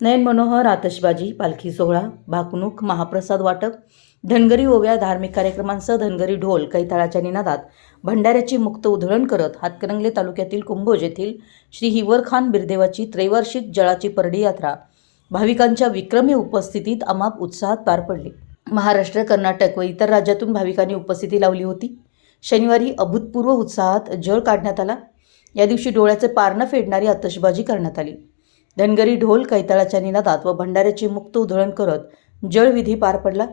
नयन मनोहर आतषबाजी पालखी सोहळा भाकणूक महाप्रसाद वाटप धनगरी ओव्या धार्मिक कार्यक्रमांसह धनगरी ढोल कैताळाच्या निनादात भंडाऱ्याची मुक्त उधळण करत हातकणंगले तालुक्यातील कुंभोज येथील श्री हिवरखान बिरदेवाची त्रैवार्षिक जळाची परडी यात्रा भाविकांच्या विक्रमी उपस्थितीत अमाप उत्साहात पार पडली. महाराष्ट्र कर्नाटक व इतर राज्यातून भाविकांनी उपस्थिती लावली होती. शनिवारी अभूतपूर्व उत्साहात जळ काढण्यात आला. या दिवशी डोळ्याचे पारणं फेडणारी आतषबाजी करण्यात आली. धनगरी ढोल कैताळाच्या निनादात व भंडाऱ्याची मुक्त उधळण करत जळविधी पार पडला.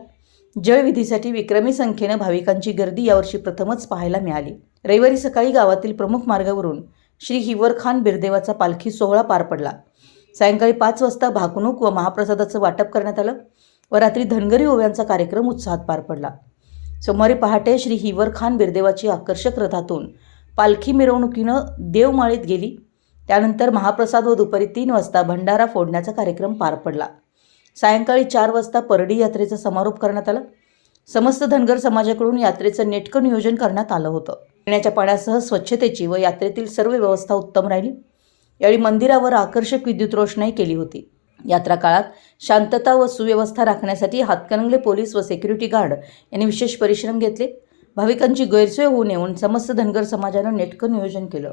जळविधीसाठी विक्रमी संख्येनं भाविकांची गर्दी यावर्षी प्रथमच पाहायला मिळाली. रविवारी सकाळी गावातील प्रमुख मार्गावरून श्री हिवरखान बिरदेवाचा पालखी सोहळा पार पडला. सायंकाळी पाच वाजता भाकणूक व महाप्रसादाचं वाटप करण्यात आलं व रात्री धनगरी ओव्यांचा कार्यक्रम उत्साहात पार पडला. सोमवारी पहाटे श्री हिवरखान बिरदेवाची आकर्षक रथातून पालखी मिरवणुकीनं देवमाळीत गेली. त्यानंतर महाप्रसाद व दुपारी तीन वाजता भंडारा फोडण्याचा कार्यक्रम पार पडला. सायंकाळी चार वाजता परडी यात्रेचा समारोप करण्यात आला. समस्त धनगर समाजाकडून यात्रेचं नेटकं नियोजन करण्यात आलं होतं. पिण्याच्या पाण्यासह स्वच्छतेची व यात्रेतील सर्व व्यवस्था उत्तम राहिली. यावेळी मंदिरावर आकर्षक विद्युत रोषणाई केली होती. यात्रा काळात शांतता व सुव्यवस्था राखण्यासाठी हातकणंगले पोलीस व सेक्युरिटी गार्ड यांनी विशेष परिश्रम घेतले. भाविकांची गैरसोय होऊ नये म्हणून समस्त धनगर समाजानं नेटकं नियोजन केलं.